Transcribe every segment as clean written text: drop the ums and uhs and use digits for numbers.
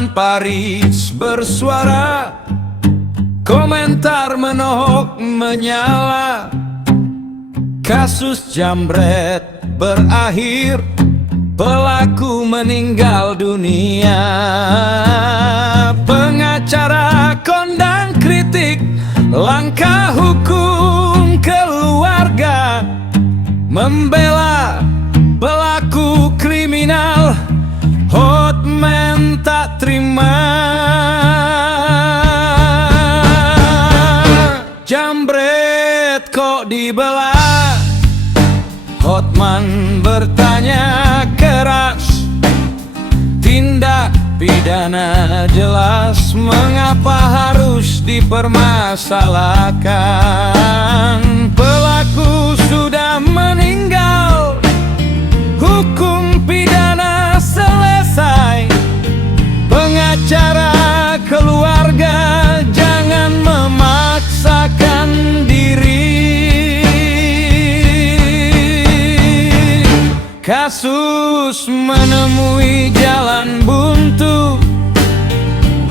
Hotman Paris bersuara, komentar menohok menyala. Kasus jambret berakhir, pelaku meninggal dunia. Pengacara kondang kritik langkah hukum keluarga, membela pelaku kriminal. Hotman tak terima. Jambret kok dibelah? Hotman bertanya keras. Tindak pidana jelas, mengapa harus dipermasalahkan? Pelaku sudah meninggal, hukum pidana selesai. Pengacara keluarga jangan memaksakan diri. Kasus menemui jalan buntu.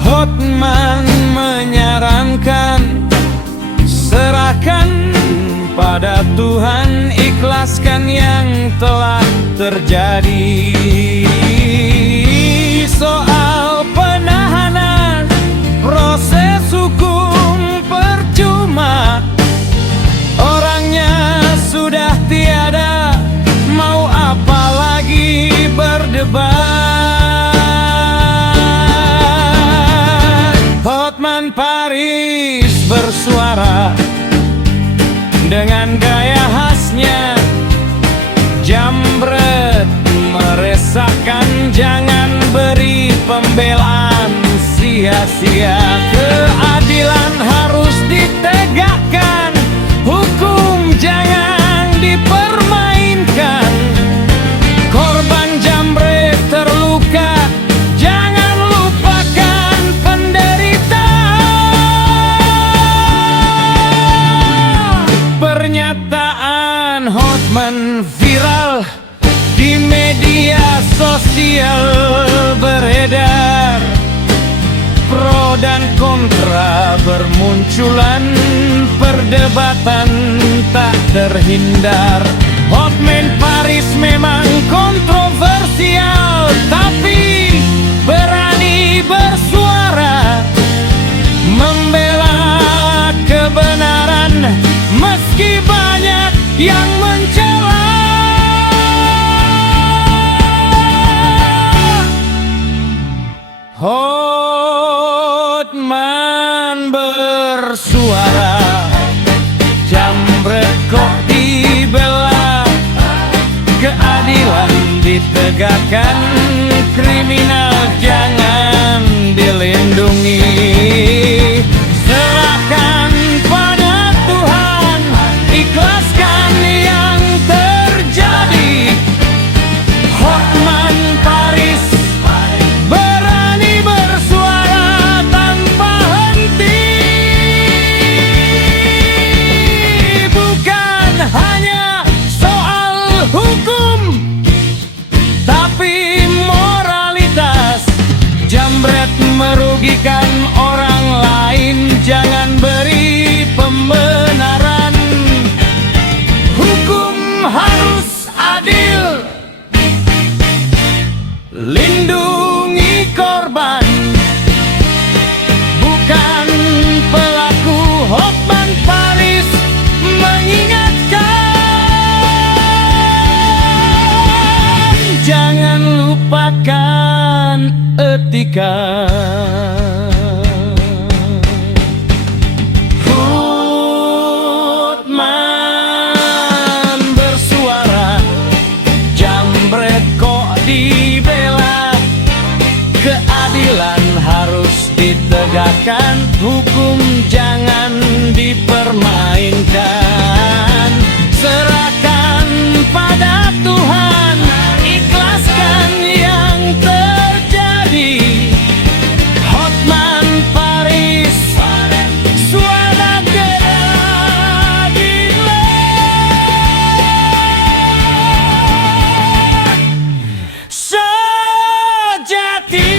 Hotman menyarankan, serahkan pada Tuhan, ikhlaskan yang telah terjadi. Soal penahanan, proses hukum percuma. Orangnya sudah tiada, mau apa lagi berdebat? Hotman Paris bersuara dengan gaya khasnya. Jambret meresahkan, jangan beri pembelaan sia-sia. Keadilan harus ditegakkan, hukum jangan dipermainkan. Korban jambret terluka, jangan lupakan penderitaan. Pernyataan Hotman viral di media sosial beredar. Pro dan kontra bermunculan, perdebatan tak terhindar. Hotman Paris memang kontroversial, tapi berani bersuara, membela kebenaran meski banyak yang mencela. Hotman bersuara, jambret kok dibela. Keadilan ditegakkan, kriminal jangan dilindungi. Serahkan pada Tuhan, ikhlaskan yang terjadi. Hotman Paris berani bersuara tanpa henti. Bukan hanya soal hukum, tapi moralitas. Jambret merugikan orang lain, jangan beri pembenaran. Hukum harus adil, lindungi korban, bukan pelaku. Hotman Paris mengingatkan, jangan lupakan etika. Hotman bersuara, jambret kok dibela. Keadilan harus ditegakkan, hukum jangan dipermainkan. Serahkan pada Tuhan, ikhlaskan yang terjadi. Hotman Paris, suara keadilan sejati.